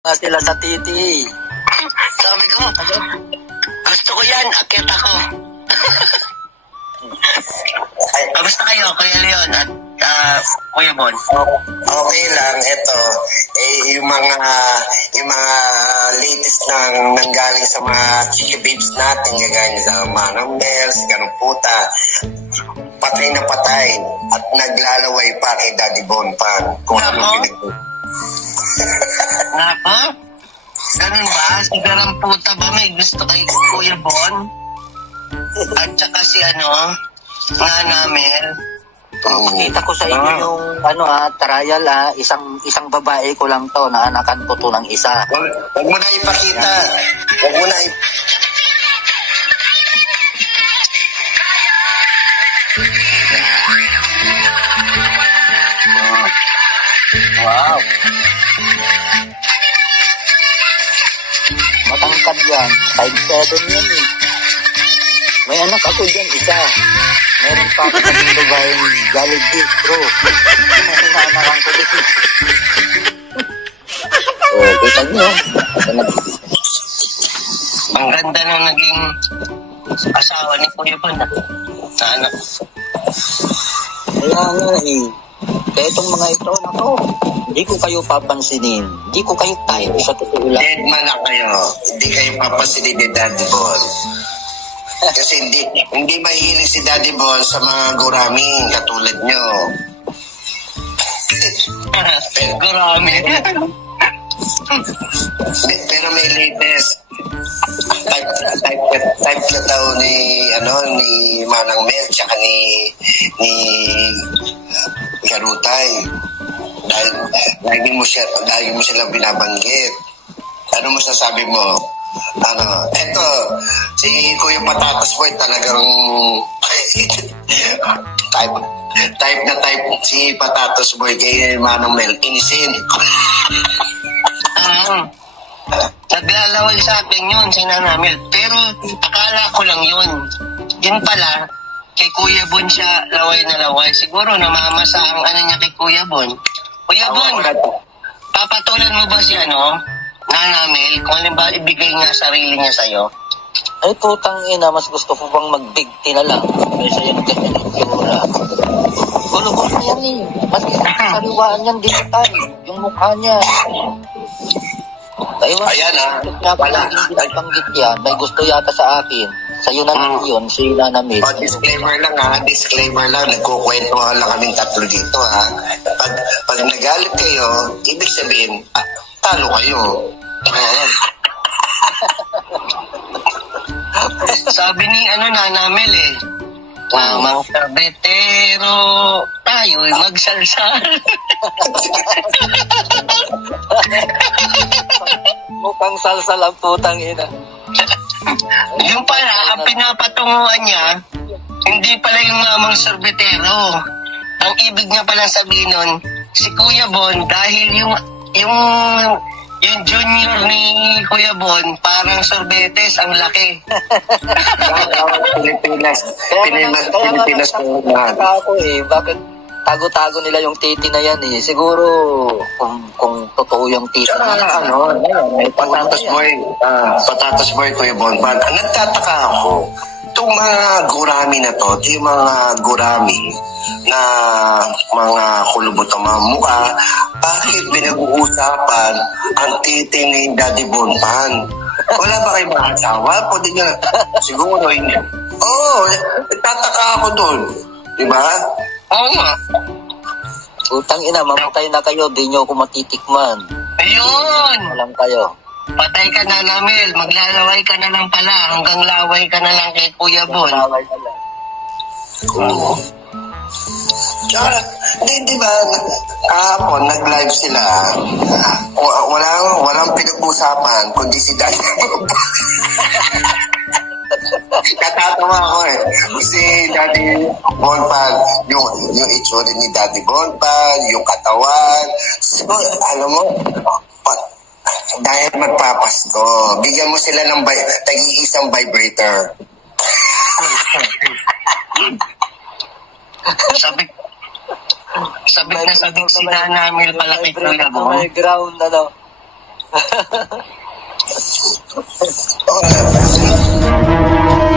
sila sa titi. Sabi ko, gusto ko yan, akit ako. Kamusta kayo, Kuya Leon at Kuya Bon? Okay lang, ito. Yung mga latest nanggaling sa mga chiki babes natin, gagawin sa Manong Mel, si Ganong Puta, patay na patay at naglalaway pa kay Daddy Bon Pan. Kung anong Nako? Ganun ba? Si Ganong Puta ba may gusto kay Kuya Bon? At saka si Nana Mel. Pakita ko sa inyo yung trial isang babae ko lang to na anakan ko to ng isa. Huwag mo na ipakita. Huwag mo na Wow. Matangkad yan. 5'7" yan eh. May anak ako dyan, isa. Meron pa ako sa babaeng galing bistro. Sinanakan ko dito. Kita nyo. Ang ganda nung naging asawa ni Kuya Bon na anak. Kaya nga eh. Kaya itong mga ito, hindi ko kayo papansinin. Hindi ko kayo type sa totoo lang. Dead man na kayo. Hindi kayo papansinin ni Daddy Bon. Kasi hindi mahilig si Daddy Bon sa mga guraming katulad nyo. Gurami. Pero may latest. Type na daw ni Manang Mel tsaka ni Garutay. Dahil lagi mo sila binabanggit. Ano masasabi mo? Eto, si Kuya Patatas Boy talagang type na type si Patatas Boy kay Manong Mel. Inisin. Naglalawal sa akin yun, si Nana Mel. Pero akala ko lang yun. Yun pala, kay Kuya Bon siya laway na laway. Siguro namamasa ang niya kay Kuya Bon. Kuya Bon, papatulan mo ba si Nana Mel, kung alin ba ibigay niya sarili niya sa'yo? Ay putang ina, mas gusto ko bang mag-bigti na lang kaysa yung ganyan yung tsura. Gulo-gulo na yan eh. Mas sariwaan yan digital. Yung mukha niya. Ayan wala. Banggit yan. May gusto yata sa akin. Sa'yo na lang yun. Sa'yo na namin. Disclaimer lang Disclaimer lang. Nagkukwentuhan lang kaming tatlo dito Pag nagalit kayo, ibig sabihin, talo kayo. Sabi ni Nana Mel mga kabetero, tayo'y magsalsal. Mukhang salsal ang putang ina. Yung pala, ang pinapatunguhan niya, hindi pala yung mamang sorbetero. Ang ibig niya pala sabihin nun, si Kuya Bon, dahil yung junior ni Kuya Bon, parang sorbetes, ang laki. Pilipinas po na. Ako bakit tago-tago nila yung titi na yan eh. Siguro, kung totoo yung titi na yan. May Patatas Boy, Kuya Bon. Nagtataka ako, itong mga gurami na to, yung mga gurami na mga kulubot ang mga mukha, bakit pinag-uusapan ang titi ni Daddy Bon Pan? Wala ba kayo mga asawa? Pwede nyo, siguro hindi. Nagtataka ako doon. Diba? Oo nga. Utang ina, mamatay na kayo, di nyo ako matitikman. Ayun! Walang kayo. Patay ka na namin, maglalaway ka na lang pala, hanggang laway ka na lang kay Kuya Bon. Laway na lang. Oo. Tsaka, di ba, kahapon, nag-live sila, walang pinag-usapan, kundi si Daddy Bon. Katatawa ako si Daddy Bon Pan, yung itsura ni Daddy Bon Pan, yung katawan. So, alam mo, dahil magpapasko, bigyan mo sila ng tag-iisang vibrator. Sabik na sabik si Nana Mel pala kay Kuya Bon. May ground, Oo nga.